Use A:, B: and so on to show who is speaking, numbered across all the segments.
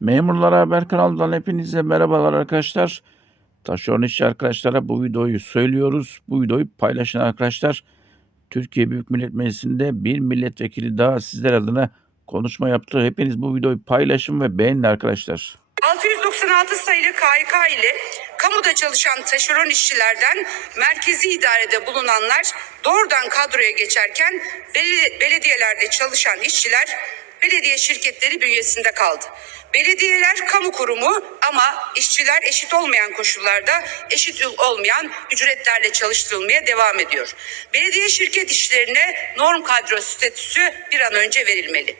A: Memurlar Haber kanalından hepinize merhabalar arkadaşlar. Taşeron işçi arkadaşlara bu videoyu söylüyoruz. Bu videoyu paylaşın arkadaşlar. Türkiye Büyük Millet Meclisi'nde bir milletvekili daha sizler adına konuşma yaptı. Hepiniz bu videoyu paylaşın ve beğenin arkadaşlar.
B: 696 sayılı KYK ile kamuda çalışan taşeron işçilerden merkezi idarede bulunanlar doğrudan kadroya geçerken belediyelerde çalışan işçiler belediye şirketleri bünyesinde kaldı. Belediyeler kamu kurumu ama işçiler eşit olmayan koşullarda eşit olmayan ücretlerle çalıştırılmaya devam ediyor. Belediye şirket işlerine norm kadro statüsü bir an önce verilmeli.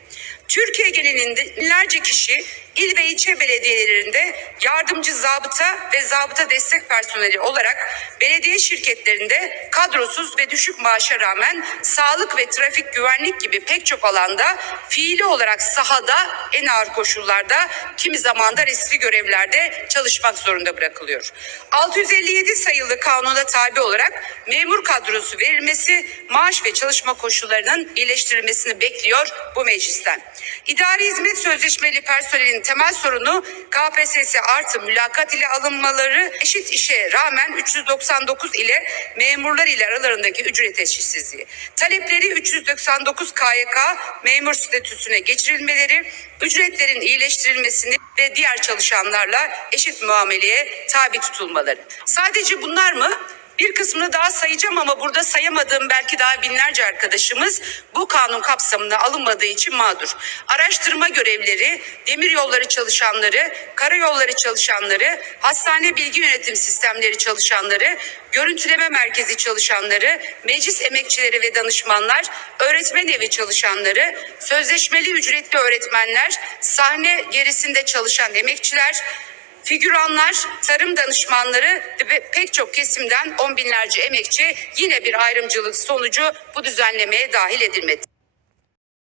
B: Türkiye genelinde binlerce kişi il ve ilçe belediyelerinde yardımcı zabıta ve zabıta destek personeli olarak belediye şirketlerinde kadrosuz ve düşük maaşa rağmen sağlık ve trafik güvenlik gibi pek çok alanda fiili olarak sahada en ağır koşullarda kimi zaman da riskli görevlerde çalışmak zorunda bırakılıyor. 657 sayılı kanuna tabi olarak memur kadrosu verilmesi maaş ve çalışma koşullarının iyileştirilmesini bekliyor bu meclisten. İdari hizmet sözleşmeli personelin temel sorunu KPSS artı mülakat ile alınmaları eşit işe rağmen 399 ile memurlar ile aralarındaki ücret eşitsizliği. Talepleri 399 KYK memur statüsüne geçirilmeleri, ücretlerin iyileştirilmesini ve diğer çalışanlarla eşit muameleye tabi tutulmaları. Sadece bunlar mı? Bir kısmını daha sayacağım ama burada sayamadığım belki daha binlerce arkadaşımız bu kanun kapsamına alınmadığı için mağdur. Araştırma görevleri, demir yolları çalışanları, karayolları çalışanları, hastane bilgi yönetim sistemleri çalışanları, görüntüleme merkezi çalışanları, meclis emekçileri ve danışmanlar, öğretmen evi çalışanları, sözleşmeli ücretli öğretmenler, sahne gerisinde çalışan emekçiler, Figüranlar, tarım danışmanları ve pek çok kesimden on binlerce emekçi yine bir ayrımcılık sonucu bu düzenlemeye dahil edilmedi.